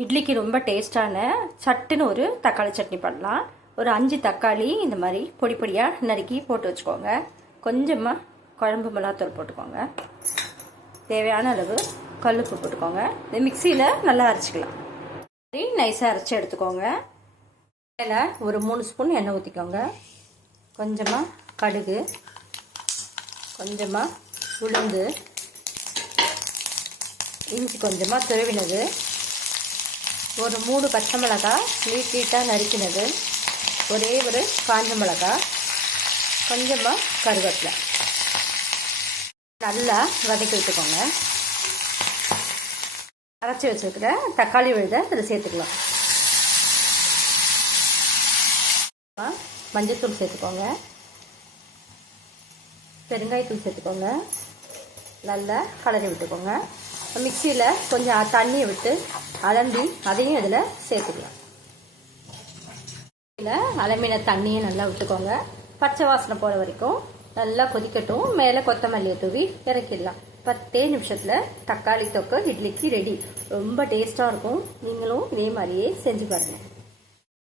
இட்லிக்கு ரொம்ப டேஸ்டான சட்டுன்னு ஒரு தக்காளி சட்னி பண்ணலாம். ஒரு 5 தக்காளி இந்த மாதிரி பொடி பொடியாக நறுக்கி போட்டு வச்சுக்கோங்க. கொஞ்சமாக குழம்பு மிளகாத்தூள் போட்டுக்கோங்க. தேவையான அளவு கல்லுப்பு போட்டுக்கோங்க. இந்த மிக்சியில் நல்லா அரைச்சிக்கலாம். நைஸாக அரைச்சி எடுத்துக்கோங்க. மேலே ஒரு 3 ஸ்பூன் எண்ணெய் ஊற்றிக்கோங்க. கொஞ்சமாக கடுகு, கொஞ்சமாக உளுந்து, இஞ்சி கொஞ்சமாக துருவினது, ஒரு 3 பச்சை மிளகாய் நீட்டாக நறுக்கினது, ஒரே ஒரு காஞ்ச மிளகாய், கொஞ்சமாக கருவேப்பிலை நல்லா வதக்கி விட்டுக்கோங்க. அரைச்சி வச்சுருக்கிற தக்காளி விழுதை இதில் சேர்த்துக்கலாம். மஞ்சள்தூள் சேர்த்துக்கோங்க. பெருங்காயத்தூள் சேர்த்துக்கோங்க. நல்லா கலரி விட்டுக்கோங்க. மிக்சியில் கொஞ்சம் தண்ணியை விட்டு அலம்பி அதையும் இதில் சேர்த்துக்கலாம். இதில் அலம்பின தண்ணியை நல்லா விட்டுக்கோங்க. பச்சை வாசனை போகிற வரைக்கும் நல்லா கொதிக்கட்டும். மேலே கொத்தமல்லியை தூவி இறக்கிடலாம். 10 நிமிஷத்தில் தக்காளி தொக்கு இட்லிக்கு ரெடி. ரொம்ப டேஸ்ட்டாக இருக்கும். நீங்களும் இதே மாதிரியே செஞ்சு பாருங்கள்.